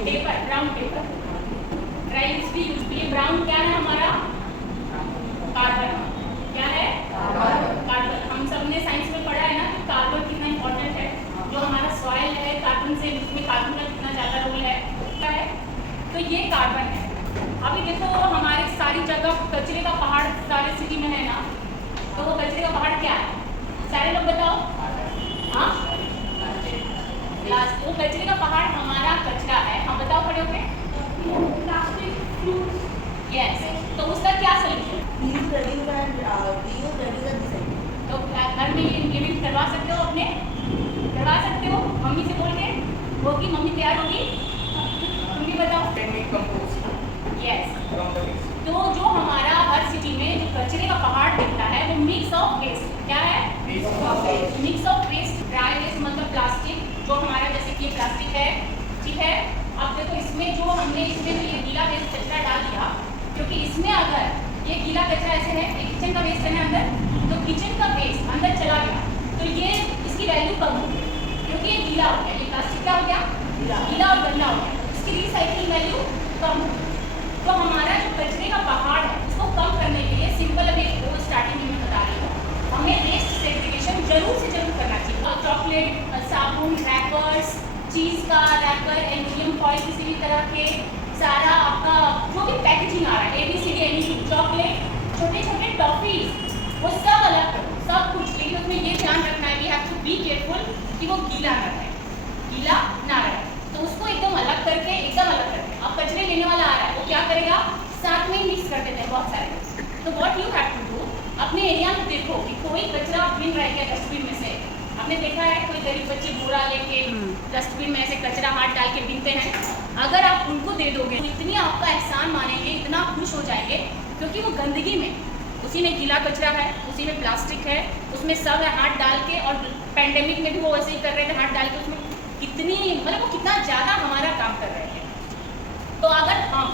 Paper, brown paper, dry leaves भी use. ये brown क्या है हमारा? कार्बन। क्या है? कार्बन। हम सब ने साइंस में पढ़ा है ना कि कार्बन कितना इंपॉर्टेंट है। जो हमारा सॉइल है, कार्बन से, उसमें कार्बन का कितना ज़्यादा रोल है, क्या है? तो ये कार्बन है। अभी देखो हमारे सारी जगह कचरे का पहाड़ सारे सिटी में है ना, तो वो कचरे का पहाड़ क्या है? सारे लोग बताओ। हाँ, वो कचरे का पहाड़ हमारा कचरा है। हम बताओ खड़े होके। यस, तो उसका क्या सोल्यूशन? तो घर में इम्प्लीमेंट करवा सकते हो, अपने करवा सकते हो मम्मी से बोल के। होगी मम्मी तैयार होगी, तुम भी बताओ। यस, तो जो हमारा हर सिटी में कचरे का पहाड़ दिखता है वो मिक्स ऑफ वेस्ट। क्या है? Mix of waste. Dry waste मतलब प्लास्टिक, जो हमारा जैसे कि प्लास्टिक है, ठीक है। अब देखो इसमें जो हमने इसमें जो ये गीला वेस्ट कचरा डाल दिया, क्योंकि इसमें अगर ये गीला कचरा ऐसे है, ये किचन का वेस्ट है ना अंदर, तो किचन का वेस्ट अंदर चला गया तो ये इसकी वैल्यू कम हो गई, क्योंकि ये गीला हो गया। ये प्लास्टिक क्या हो गया? गीला और गंदा हो गया, इसकी रिसाइकलिंग वैल्यू कम हो। तो हमारा जो कचरे का पहाड़ है उसको कम करने के लिए सिंपल, अभी वो स्टार्टिंग में बता रही हूँ, हमें वेस्ट सेग्रीगेशन जरूर से जरूर करना चाहिए। चॉकलेट, साबुन, रैपर्स, चीज़ का रैपर, एल्यूमिनियम फॉइल, किसी भी तरह के सारा आपका जो भी पैकेजिंग आ रहा है, ABCD एनीथिंग, चॉकलेट, छोटे छोटे टॉफीज, वो सब अलग करो, सब कुछ। लेकिन उसमें ये ध्यान रखना है, we have to be careful कि वो गीला ना रहे, गीला ना रहे। तो उसको एकदम अलग करके, एकदम अलग करके, अब कचरे लेने वाला आ रहा है वो क्या करेगा? साथ में मिक्स कर देते हैं बहुत सारे। तो what you have to do, अपने एरिया में देखो कि कोई कचरा बिन रह गया डस्टबिन में से। आपने देखा है कोई गरीब बच्चे बोरा लेके डस्टबिन में ऐसे कचरा हाथ डाल के बिनते हैं, अगर आप उनको दे दोगे तो इतनी आपका एहसान मानेंगे, इतना खुश हो जाएंगे, क्योंकि वो गंदगी में, उसी में गीला कचरा है, उसी में प्लास्टिक है, उसमें सब है, हाथ डाल के। और पेंडेमिक में भी वो वैसे ही कर रहे थे, हाथ डाल के, उसमें कितनी मतलब वो कितना ज़्यादा हमारा काम कर रहे थे। तो अगर हम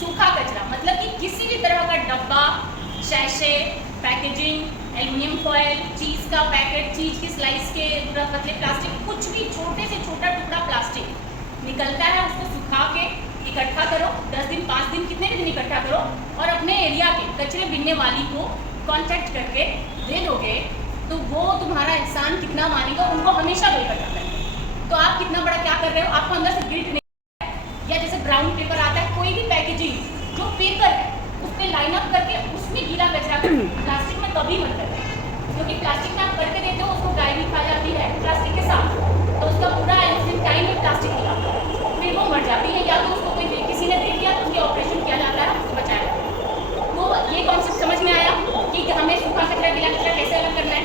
सूखा कचरा मतलब कि किसी भी तरह का डब्बा, शैशे, पैकेजिंग, एल्यूमिनियम फॉयल, चीज़ का पैकेट, चीज़ की स्लाइस के पतले प्लास्टिक, कुछ भी छोटे से छोटा टुकड़ा प्लास्टिक निकलता है, उसको सुखा के इकट्ठा करो, 10 दिन 5 दिन कितने भी दिन इकट्ठा करो, और अपने एरिया के कचरे बिनने वाली को कांटेक्ट करके दे दोगे, तो वो तुम्हारा एहसान कितना मानेगा और उनको हमेशा बिल करना है। तो आप कितना बड़ा क्या कर रहे हो, आपको अंदर से गिल्ट नहीं है। या जैसे ब्राउन पेपर आता है, कोई भी पैकेजिंग जो पेपर है उस पर लाइन अप करके उसमें गीला कचरा प्लास्टिक में कभी मत करें, क्योंकि प्लास्टिक में आप करके देते हो, उसको गाय भी खा जाती है प्लास्टिक के साथ, तो उसका पूरा टाइम में प्लास्टिक निकला, फिर वो मर जाती है, या तो उसको कोई किसी ने दे दिया तो उसकी ऑपरेशन किया जाता है, उसको बचाया। तो ये कॉन्सेप्ट समझ में आया कि हमें सूखा कचरा गीला कचरा कैसे अलग करना है।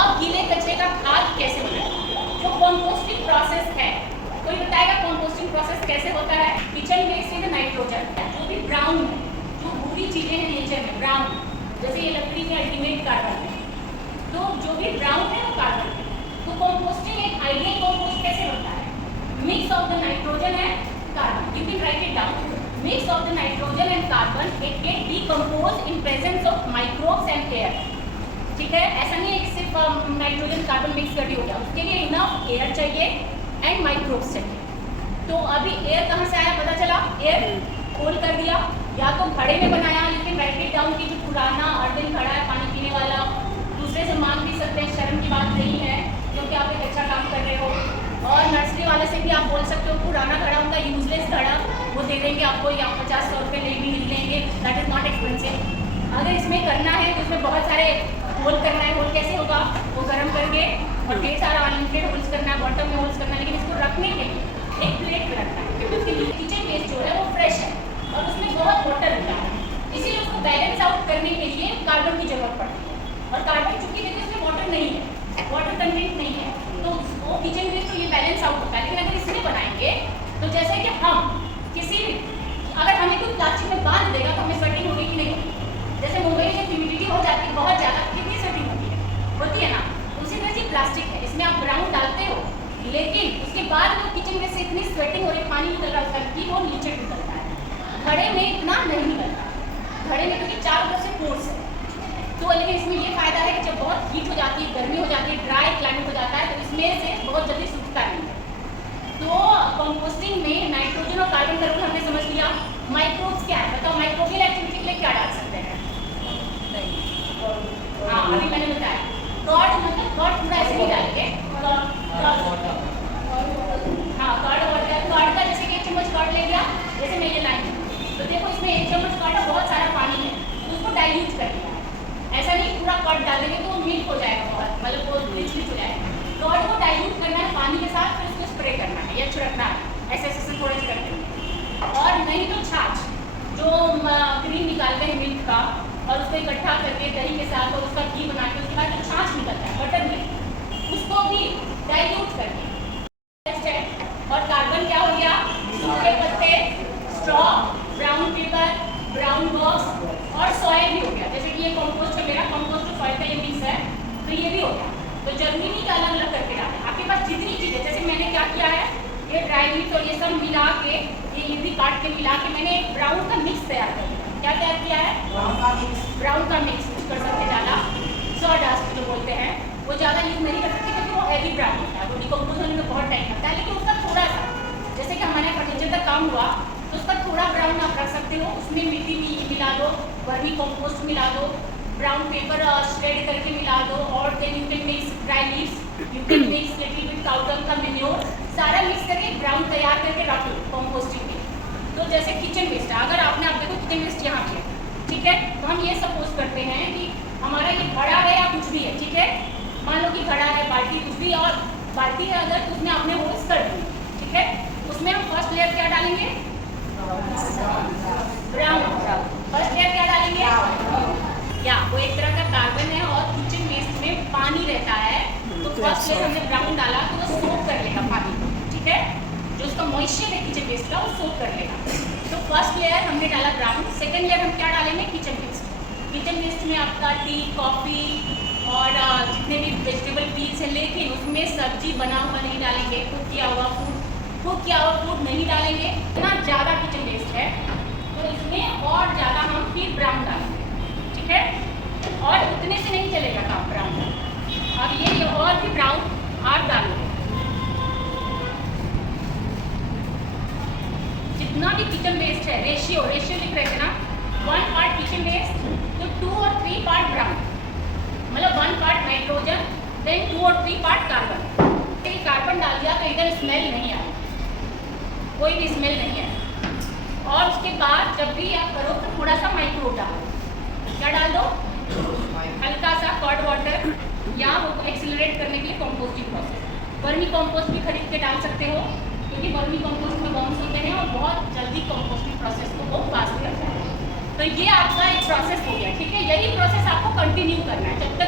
अब गीले कचरे का खाद कैसे बनाए, जो कंपोस्टिंग प्रोसेस है, कोई बताएगा कंपोस्टिंग प्रोसेस कैसे होता है? किचन वेस्ट इज नाइट्रोजन, जो भी ब्राउन है, जो बुरी चीजें हैं नेचर में ब्राउन, जैसे ये लकड़ी के अल्टीमेट कार्बन है, तो जो भी ब्राउन है वो कार्बन है। तो कंपोस्टिंग एक आइडियल कंपोस्ट कैसे बनता है? Mix of the nitrogen and carbon, you can write it down, mix of the nitrogen and carbon, it get decompose in presence of microbes and air. ठीक है, ऐसा नहीं है कि सिर्फ नाइट्रोजन कार्बन मिक्स कर हो गया, उसके लिए इनफ एयर चाहिए एंड माइक्रोब्स चाहिए। तो अभी एयर कहाँ से आया पता चला? एयर होल कर दिया, या तो घड़े में बनाया, लेकिन राइट इट डाउन की जो पुराना अर्बन घड़ा है पानी पीने वाला, दूसरे से मांग भी सकते हैं, शर्म की बात नहीं है, क्योंकि आप एक अच्छा काम कर रहे हो। और नर्सरी वाले से भी आप बोल सकते हो, पुराना घड़ा उनका यूजलेस घड़ा, वो दे देंगे आपको, या 50-100 रुपये ले भी मिल लेंगे, दैट इज़ नॉट एक्सपेंसिव। अगर इसमें करना है तो इसमें बहुत सारे होल करना है। होल कैसे होगा? वो गर्म करके और ढेर सारा अनलिमिटेड होल्स करना है, बॉटम में होल्स करना है, लेकिन इसको रखने के लिए एक प्लेट में रखना है, क्योंकि उसके लिए किचन वेस्ट जो है वो फ्रेश है और उसमें बहुत वाटर होता है, इसीलिए उसको बैलेंस आउट करने के लिए कार्बन की जरूरत पड़ती है। और कार्बन चूंकि देखिए इसमें वाटर नहीं है, वाटर कंटेंट नहीं है, तो वो किचन वेस्ट तो ये बैलेंस आउट होता है। लेकिन अगर इसमें बनाएंगे तो जैसे कि हम किसी भी, अगर हमें कोई प्लास्टिक में बांध देगा तो हमें स्वेटिंग होगी कि नहीं होगी? जैसे मुंबई में ह्यूमिडिटी हो जाती है बहुत ज़्यादा, कितनी स्वेटिंग होती है ना, उसी तरह से प्लास्टिक है, इसमें आप ग्राउंड डालते हो, लेकिन उसके बाद वो किचन में से इतनी स्वेटिंग हो रही, पानी निकल रहा है कि वो नीचे निकलता है, घड़े में इतना नहीं निकलता, घड़े में क्योंकि चारों तरफ से फोर्स है। तो लेकिन इसमें ये फायदा है कि जब बहुत हीट हो जाती है, गर्मी हो जाती है, ड्राई क्लाइमेट हो जाता है, तो इसमें से बहुत जल्दी सूखता नहीं है। तो कार्बन का रोल हमने समझ लिया। माइक्रोब्स क्या है बताओ, माइक्रोबियल एक्टिविटी के लिए क्या डाल सकते हैं? हाँ अभी मैंने बताया कर्ड, मतलब कर्ड पूरा ऐसे नहीं डालेंगे, हाँ कर्ड वाटर, कर्ड का जैसे कि 1 चम्मच कर्ड ले लिया, जैसे मैं ये लाइन तो देखो इसमें 1 चम्मच कर्ड है, बहुत सारा पानी है, तो उसको डाइल्यूट कर लिया है। ऐसा नहीं पूरा कर्ड डाल देंगे तो मिल्क हो जाएगा बहुत, मतलब वो रिच हो जाएगा। कर्ड को डाइल्यूट करना है पानी के साथ, फिर उसको स्प्रे करना है या छिड़कना है, ऐसे ऐसे थोड़ा सा करते हैं। और नहीं तो छाछ, जो क्रीम निकालते हैं मिल्क का और उसको इकट्ठा करके दही के साथ और उसका घी बना के उसके बाद जो छाछ निकलता है बटर मिल्क, उसको भी डाइल्यूट करके। और कार्बन क्या हो गया? सूखे पत्ते, straw, brown paper, brown box और सॉइल भी हो गया। जैसे कि ये कंपोस्ट है मेरा, कंपोस्ट और सॉइल का ये मिक्स है, तो ये भी हो गया। तो जरूरी नहीं कि अलग अलग करके डालें, आपके पास जितनी चीज़ें, जैसे मैंने क्या किया है, ये ड्राई लीव्स और ये सब मिला के, ये भी काट के मिला के मैंने एक ब्राउन का मिक्स तैयार कर दिया। क्या तैयार किया है? ब्राउन का मिक्स कर सकते डाला। सॉडस्ट जो बोलते हैं वो ज़्यादा यूज नहीं कर सकते क्योंकि वो हैवी ब्राउन होता है, वो डिकम्पोज होने में बहुत टाइम लगता है। लेकिन उसका थोड़ा सा, जैसे कि हमारे फर्नीचर का काम हुआ तो उसका थोड़ा ब्राउन आप रख सकते हो, उसमें मिट्टी मिला दो, वर्मी कंपोस्ट मिला दो, ब्राउन पेपर श्रेड करके मिला दो, और then you can mix dry leaves, you can mix little bit cow dung का मैन्योर, सारा मिक्स करके ब्राउन तैयार करके रख लो कंपोस्टिंग में। तो जैसे किचन वेस्ट है, अगर आपने, आप देखो किचन वेस्ट यहाँ पे, ठीक है, तो हम ये सपोज करते हैं कि हमारा ये घड़ा है या कुछ भी है, ठीक है, मान लो कि घड़ा है, बाल्टी कुछ भी, और बाल्टी है अगर तो उसमें आपने होल्स कर दिए, ठीक है, उसमें हम फर्स्ट लेयर क्या डालेंगे? ब्राउन। फर्स्ट लेयर क्या डालेंगे? या वो एक तरह का कार्बन है और किचन वेस्ट में पानी रहता है, तो फर्स्ट लेयर हमने ब्राउन डाला तो वो सोक कर लेगा पानी, ठीक है, जो उसका मॉइस्चर है किचन वेस्ट का वो सोक कर लेगा। तो फर्स्ट लेयर हमने डाला ब्राउन, सेकंड लेयर हम क्या डालेंगे? Kitchen waste. किचन वेस्ट में आपका टी, कॉफ़ी और जितने भी वेजिटेबल पील्स हैं, लेकिन उसमें सब्जी बना हुआ नहीं डालेंगे, कुक किया हुआ फूड नहीं डालेंगे। इतना ज़्यादा किचन वेस्ट है तो इसमें और ज़्यादा हम फिर ब्राउन डालेंगे, ठीक है, और उतने से नहीं चलेगा काम ब्राउन। अब ये और भी ब्राउन आप डालेंगे, जितना भी किचन वेस्ट है, रेशियो लिख रहे थे ना, 1 पार्ट किचन वेस्ट तो 2 और 3 पार्ट ब्राउन, मतलब 1 पार्ट नाइट्रोजन, देन 2 और 3 पार्ट कार्बन। कार्बन डाल दिया तो इधर स्मेल नहीं आएगी, कोई भी स्मेल नहीं है। और उसके बाद जब भी आप करो तो थोड़ा सा माइक्रोब डालो, क्या डाल दो? हल्का सा कर्ड वाटर, या वो एक्सीलरेट करने के लिए कंपोस्टिंग प्रोसेस। वर्मी कंपोस्ट भी खरीद के डाल सकते हो क्योंकि वर्मी कंपोस्ट में वर्म्स होते हैं और बहुत जल्दी कंपोस्टिंग प्रोसेस को वो पास करता है। तो ये आपका एक प्रोसेस हो गया, ठीक है, यही प्रोसेस आपको कंटिन्यू करना है जब तक